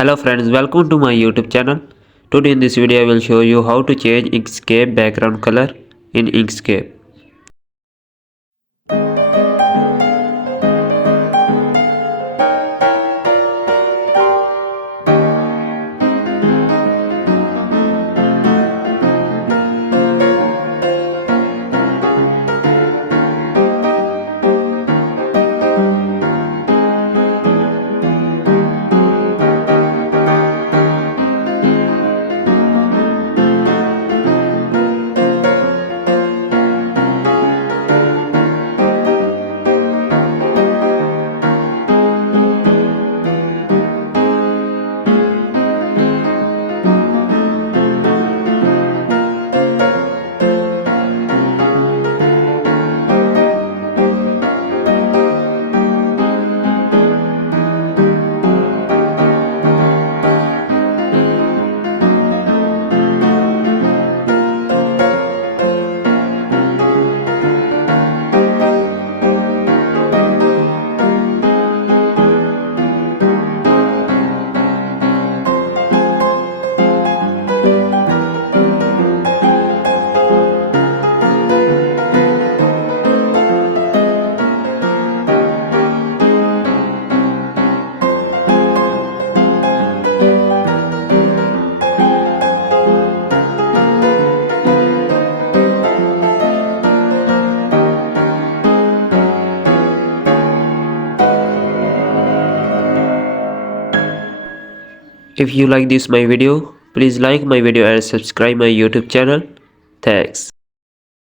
Hello friends, welcome to my YouTube channel. Today in this video I will show you how to change Inkscape background color in Inkscape. If you like this my video, please like my video and subscribe my YouTube channel. Thanks.